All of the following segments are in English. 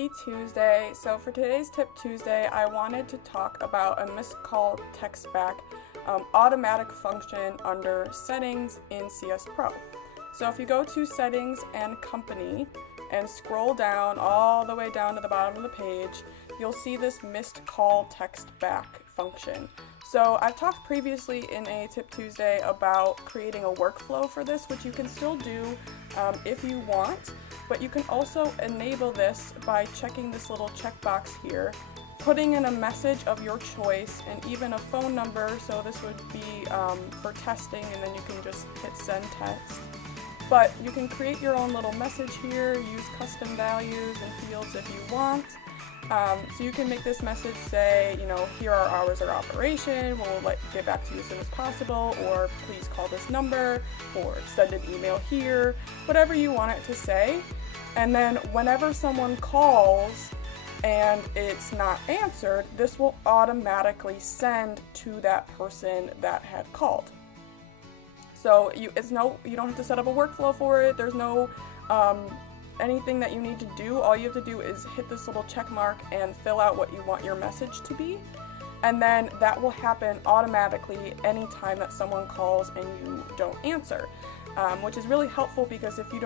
Happy Tuesday. So for today's Tip Tuesday, I wanted to talk about a missed call text back automatic function under settings in CS Pro. So if you go to settings and company and scroll down all the way down to the bottom of the page, you'll see this missed call text back function. So I've talked previously in a Tip Tuesday about creating a workflow for this, which you can still do if you want, but you can also enable this by checking this little checkbox here, putting in a message of your choice and even a phone number. So this would be for testing, and then you can just hit send text. But you can create your own little message here, use custom values and fields if you want. So you can make this message say, here are hours of operation, we'll get back to you as soon as possible, or please call this number, or send an email here, whatever you want it to say. And then whenever someone calls and it's not answered, this will automatically send to that person that had called. So you don't have to set up a workflow for it. There's no anything that you need to do. All you have to do is hit this little check mark and fill out what you want your message to be. And then that will happen automatically anytime that someone calls and you don't answer. Which is really helpful, because if you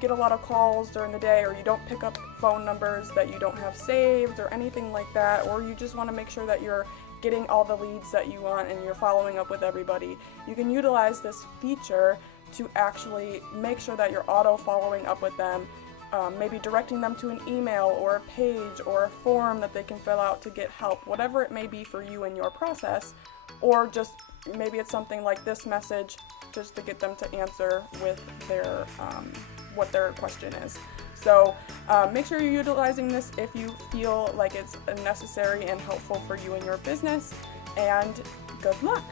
get a lot of calls during the day, or you don't pick up phone numbers that you don't have saved or anything like that, or you just want to make sure that you're getting all the leads that you want and you're following up with everybody, you can utilize this feature to actually make sure that you're auto following up with them, maybe directing them to an email or a page or a form that they can fill out to get help, whatever it may be for you in your process, or just maybe it's something like this message just to get them to answer with their what their question is. So make sure you're utilizing this if you feel like it's necessary and helpful for you and your business, and good luck!